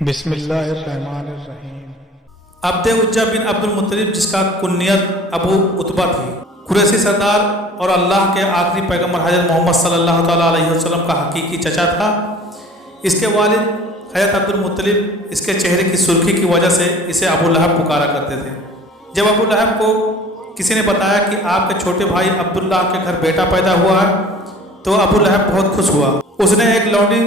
بسم اللہ الرحمن الرحیم۔ عبد عجہ بن عبد المطلب، جس کا کنیت ابو عتبہ تھی، قریشی سردار اور اللہ کے آخری پیغمبر حضرت محمد صلی اللہ تعالیٰ علیہ وسلم کا حقیقی چچا تھا۔ اس کے والد حضرت عبد المطلب اس کے چہرے کی سرخی کی وجہ سے اسے ابو لہب پکارا کرتے تھے۔ جب ابو لہب کو کسی نے بتایا کہ آپ کے چھوٹے بھائی عبداللہ کے گھر بیٹا پیدا ہوا ہے تو ابو لہب بہت خوش ہوا۔ اس نے ایک لونڈی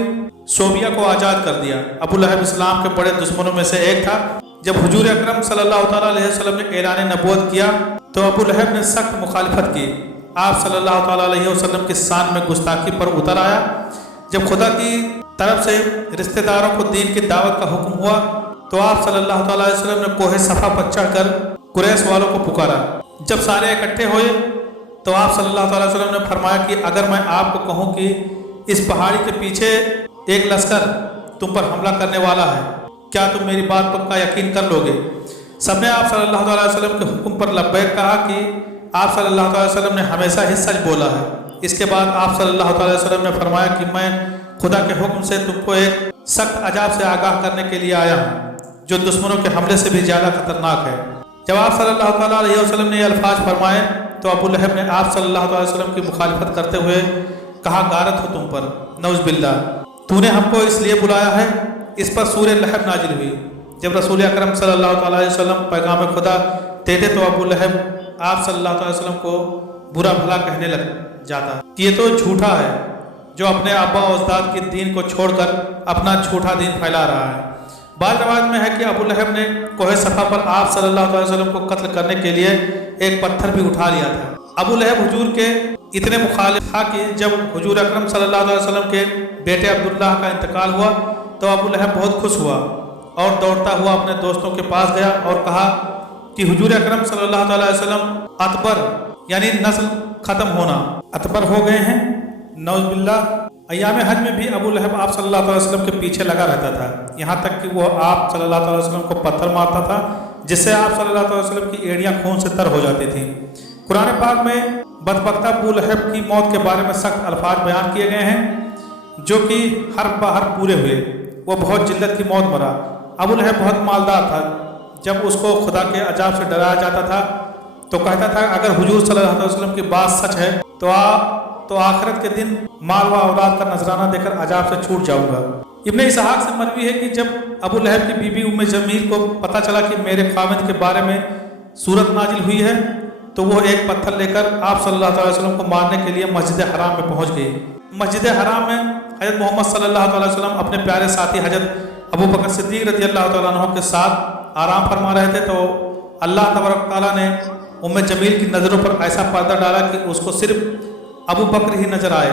صوبیہ کو آزاد کر دیا۔ ابو لہب اسلام کے بڑے دشمنوں میں سے ایک تھا۔ جب حضور اکرم صلی اللہ تعالیٰ علیہ وسلم نے اعلان نبوت کیا تو ابو لہب نے سخت مخالفت کی۔ آپ صلی اللہ تعالیٰ علیہ وسلم کی شان میں گستاخی پر اتر آیا۔ جب خدا کی طرف سے رشتہ داروں کو دین کی دعوت کا حکم ہوا تو آپ صلی اللہ تعالیٰ علیہ وسلم نے کوہ صفا پر چڑھ کر قریش والوں کو پکارا۔ جب سارے اکٹھے ہوئے تو آپ صلی اللہ تعالیٰ علیہ وسلم نے فرمایا کہ اگر میں آپ کو کہوں کہ اس پہاڑی کے پیچھے ایک لشکر تم پر حملہ کرنے والا ہے، کیا تم میری بات پکا یقین کر لو گے؟ سب نے آپ صلی اللہ تعالیٰ علیہ وسلم کے حکم پر لبیک کہا کہ آپ صلی اللہ تعالیٰ علیہ وسلم نے ہمیشہ ہی سچ بولا ہے۔ اس کے بعد آپ صلی اللہ تعالیٰ علیہ وسلم نے فرمایا کہ میں خدا کے حکم سے تم کو ایک سخت عذاب سے آگاہ کرنے کے لیے آیا ہوں جو دشمنوں کے حملے سے بھی زیادہ خطرناک ہے۔ جب آپ صلی اللہ تعالیٰ علیہ وسلم نے یہ الفاظ فرمائے تو ابو لہب نے آپ صلی اللہ تعالیٰ علیہ وسلم کی مخالفت کرتے ہوئے کہا، غارت ہو تم پر، نعوذ باللہ، تو نے ہم کو اس لیے بلایا ہے۔ اس پر سورہ لہب نازل ہوئی۔ جب رسول اکرم صلی اللہ تعالیٰ علیہ وسلم پیغام خدا دیتے تو ابو لہب آپ صلی اللہ تعالیٰ علیہ وسلم کو برا بھلا کہنے لگ جاتا کہ یہ تو جھوٹا ہے جو اپنے آبا و اجداد کے دین کو چھوڑ کر اپنا جھوٹا دین پھیلا رہا ہے۔ بعض روایت میں ہے کہ ابو لہب نے کوہ صفا پر آپ صلی اللہ علیہ وسلم کو قتل کرنے کے لیے ایک پتھر بھی اٹھا لیا تھا۔ ابو لہب حضور کے اتنے مخالف تھا کہ جب حضور اکرم صلی اللہ علیہ وسلم کے بیٹے عبداللہ کا انتقال ہوا تو ابو لہب بہت خوش ہوا اور دوڑتا ہوا اپنے دوستوں کے پاس گیا اور کہا کہ حضور اکرم صلی اللہ تعالیٰ علیہ وسلم اتبر یعنی نسل ختم ہونا اتبر ہو گئے ہیں، نعوذ باللہ۔ ایام حج میں بھی ابو لہب آپ صلی اللہ تعالیٰ علیہ وسلم کے پیچھے لگا رہتا تھا، یہاں تک کہ وہ آپ صلی اللہ تعالیٰ علیہ وسلم کو پتھر مارتا تھا جس سے آپ صلی اللہ تعالیٰ علیہ وسلم کی ایڑیاں خون سے تر ہو جاتی تھیں۔ قرآن پاک میں بدبختہ ابو لہب کی موت کے بارے میں سخت الفاظ بیان کیے گئے ہیں جو کہ حرف بہ حرف پورے ہوئے۔ وہ بہت جلت کی موت مرا۔ ابو لہب بہت مالدار تھا۔ جب اس کو خدا کے عذاب سے ڈرایا جاتا تھا تو کہتا تھا اگر حضور صلی اللہ علیہ وسلم کی بات سچ ہے تو آخرت کے دن مال و اولاد کا نذرانہ دے کر عذاب سے چھوٹ جاؤں گا۔ ابن اسحاق سے مروی ہے کہ جب ابو لہب کی بیوی ام جمیل کو پتہ چلا کہ میرے خاوند کے بارے میں سورت نازل ہوئی ہے تو وہ ایک پتھر لے کر آپ صلی اللہ علیہ وسلم کو مارنے کے لیے مسجد حرام میں پہنچ گئی۔ مسجد حرام میں حضرت محمد صلی اللہ علیہ وسلم اپنے پیارے ساتھی حضرت ابو بکر صدیق رضی اللہ تعالیٰ عنہ کے ساتھ آرام فرما رہے تھے تو اللہ تبارک تعالیٰ نے ام جمیل کی نظروں پر ایسا پردہ ڈالا کہ اس کو صرف ابو بکر ہی نظر آئے۔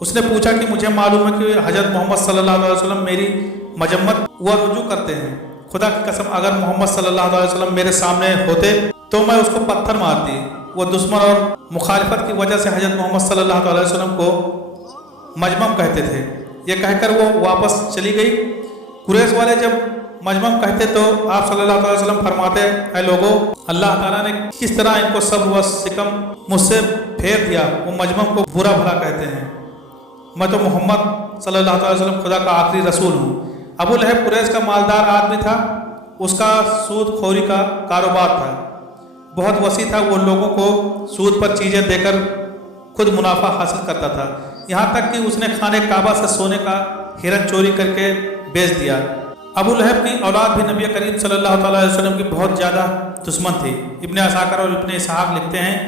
اس نے پوچھا کہ مجھے معلوم ہے کہ حضرت محمد صلی اللہ علیہ وسلم میری مذمت و رجوع کرتے ہیں، خدا کی قسم اگر محمد صلی اللہ علیہ وسلم میرے سامنے ہوتے تو میں اس کو پتھر مارتی۔ وہ دشمن اور مخالفت کی وجہ سے حضرت محمد صلی اللہ علیہ وسلم کو مجمم کہتے تھے۔ یہ کہہ کر وہ واپس چلی گئی۔ قریش والے جب مجمم کہتے تو آپ صلی اللہ علیہ وسلم فرماتے، اے لوگو، اللہ تعالیٰ نے کس طرح ان کو صبر و سکم مجھ سے پھیر دیا، وہ مجمم کو برا بھلا کہتے ہیں، میں تو محمد صلی اللہ علیہ وسلم خدا کا آخری رسول ہوں۔ ابو لہب قریش کا مالدار آدمی تھا، اس کا سود خوری کا کاروبار تھا، بہت وسیع تھا۔ وہ لوگوں کو سود پر چیزیں دے کر خود منافع حاصل کرتا تھا، یہاں تک کہ اس نے خانہ کعبہ سے سونے کا ہرن چوری کر کے بیچ دیا۔ ابو لہب کی اولاد بھی نبی کریم صلی اللہ تعالیٰ علیہ وسلم کی بہت زیادہ دشمن تھی۔ ابن عساکر اور ابن اسحاق لکھتے ہیں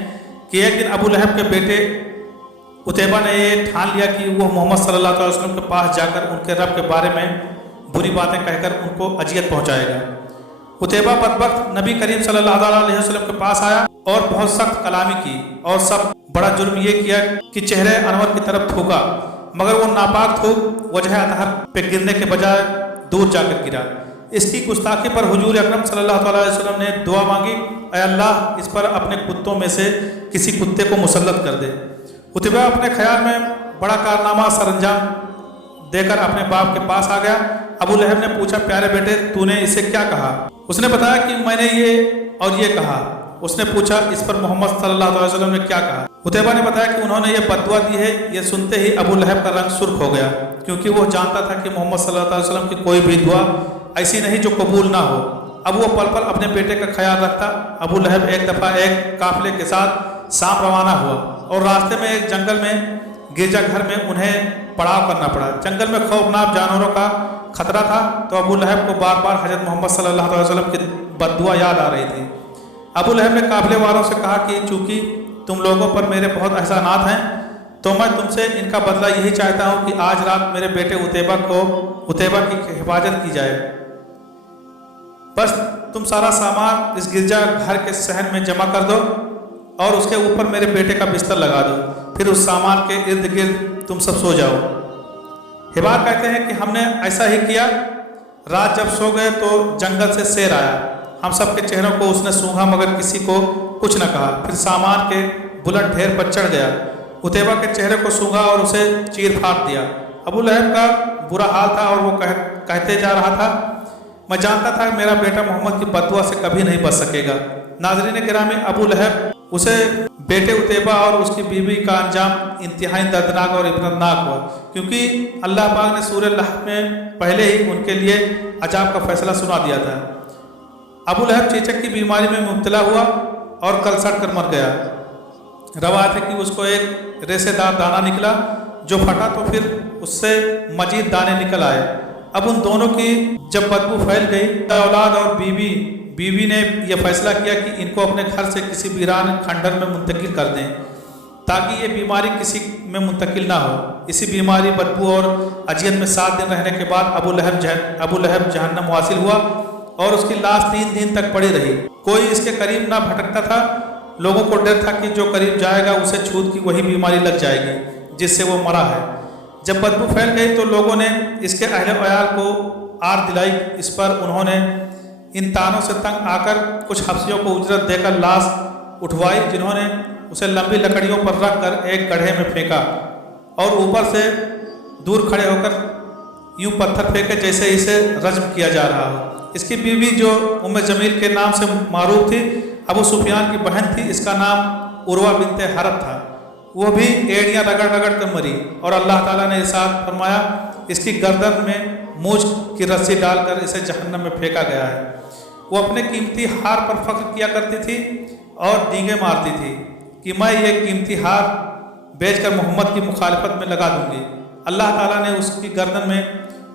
کہ ایک دن ابو لہب کے بیٹے عتیبہ نے یہ ٹھان لیا کہ وہ محمد صلی اللہ علیہ وسلم کے پاس جا کر ان کے رب کے بارے میں بری باتیں کہہ کر ان کو اذیت پہنچائے گا۔ عتیبہ بدبخت نبی کریم صلی اللہ علیہ وسلم کے پاس آیا اور بہت سخت کلامی کی اور سب بڑا جرم یہ کیا کہ چہرے انور کی طرف تھوکا، مگر وہ ناپاک تھوک وجہ اطہر پہ گرنے کے بجائے دور جا کر گرا۔ اس کی گستاخی پر حضور اکرم صلی اللہ علیہ وسلم نے دعا مانگی، اے اللہ اس پر اپنے کتوں میں سے کسی کتے کو مسلط کر دے۔ عتبہ اپنے خیال میں بڑا کارنامہ سر انجام دے کر اپنے باپ کے پاس آ گیا۔ ابو لہب نے پوچھا، پیارے بیٹے تو نے اسے کیا کہا؟ اس نے بتایا کہ میں نے یہ اور یہ کہا۔ اس نے پوچھا، اس پر محمد صلی اللہ علیہ وسلم نے کیا کہا؟ عتبہ نے بتایا کہ انہوں نے یہ بددعا دی ہے۔ یہ سنتے ہی ابو لہب کا رنگ سرخ ہو گیا کیونکہ وہ جانتا تھا کہ محمد صلی اللہ علیہ وسلم کی کوئی بھی دعا ایسی نہیں جو قبول نہ ہو۔ اب وہ پل پل اپنے بیٹے کا خیال رکھتا۔ ابو لہب ایک دفعہ ایک قافلے کے ساتھ شام روانہ ہوا اور راستے میں ایک جنگل میں گرجا گھر میں انہیں پڑاؤ کرنا پڑا۔ جنگل میں خوفناک جانوروں کا خطرہ تھا، تو ابو لہب کو بار بار حضرت محمد صلی اللہ علیہ وسلم کی بد دعا یاد آ رہی تھی۔ ابو لہب نے قافلے والوں سے کہا کہ چونکہ تم لوگوں پر میرے بہت احسانات ہیں تو میں تم سے ان کا بدلہ یہی چاہتا ہوں کہ آج رات میرے بیٹے عتیبہ کی حفاظت کی جائے۔ بس تم سارا سامان اس گرجا گھر کے صحن میں جمع کر دو اور اس کے اوپر میرے بیٹے کا بستر لگا دو، پھر اس سامان کے ارد گرد تم سب سو جاؤ۔ حبار کہتے ہیں کہ ہم نے ایسا ہی کیا۔ رات جب سو گئے تو جنگل سے شیر آیا، ہم سب کے چہروں کو اس نے سونگھا مگر کسی کو کچھ نہ کہا، پھر سامان کے بلند ڈھیر پر چڑھ گیا، عتیبہ کے چہرے کو سونگھا اور اسے چیر پھاڑ دیا۔ ابو لہب کا برا حال تھا اور وہ کہتے جا رہا تھا، میں جانتا تھا کہ میرا بیٹا محمد کی بد دعا سے کبھی نہیں بچ سکے گا۔ ناظرین گرامی، ابو لہب اسے بیٹے عتیبہ اور اس کی بیوی کا انجام انتہائی دردناک اور عبرتناک ہوا، کیونکہ اللہ پاک نے سورہ لہب میں پہلے ہی ان کے لیے عذاب کا فیصلہ سنا دیا تھا۔ ابو لہب چیچک کی بیماری میں مبتلا ہوا اور کل سڑ کر مر گیا۔ روایت ہے کہ اس کو ایک ریسے دار دانہ نکلا جو پھٹا تو پھر اس سے مزید دانے نکل آئے۔ اب ان دونوں کی جب بدبو پھیل گئی، اولاد اور بیوی نے یہ فیصلہ کیا کہ ان کو اپنے گھر سے کسی ویران کھنڈر میں منتقل کر دیں تاکہ یہ بیماری کسی میں منتقل نہ ہو۔ اسی بیماری، بدبو اور اذیت میں 7 دن رہنے کے بعد ابو لہب جہنم واصل ہوا اور اس کی لاش 3 دن تک پڑی رہی۔ کوئی اس کے قریب نہ بھٹکتا تھا، لوگوں کو ڈر تھا کہ جو قریب جائے گا اسے چھوت کی وہی بیماری لگ جائے گی جس سے وہ مرا ہے۔ جب بدبو پھیل گئی تو لوگوں نے اس کے اہل و عیال کو آر دلائی۔ اس پر انہوں نے ان تانوں سے تنگ آ کر کچھ حبشیوں کو اجرت دے کر لاش اٹھوائی، جنہوں نے اسے لمبی لکڑیوں پر رکھ کر ایک گڑھے میں پھینکا اور اوپر سے دور کھڑے ہو کر یوں پتھر پھینکے جیسے اسے رجم کیا جا رہا ہو۔ اس کی بیوی جو ام جمیل کے نام سے معروف تھی، ابو سفیان کی بہن تھی، اس کا نام عروہ بنت حرب تھا، وہ بھی ایڑیاں رگڑ رگڑ کر مری اور اللہ تعالیٰ نے ارشاد فرمایا اس کی گردن میں موج کی رسی ڈال کر اسے جہنم میں پھینکا گیا ہے۔ وہ اپنے قیمتی ہار پر فخر کیا کرتی تھی اور ڈینگیں مارتی تھی کہ میں یہ قیمتی ہار بیچ کر محمد کی مخالفت میں لگا دوں گی۔ اللہ تعالیٰ نے اس کی گردن میں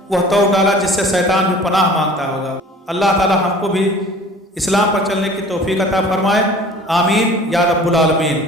وہ توق ڈالا جس سے شیطان بھی پناہ مانگتا ہوگا۔ اللہ تعالیٰ ہم کو بھی اسلام پر چلنے کی توفیق عطا فرمائے، آمین یا رب العالمین۔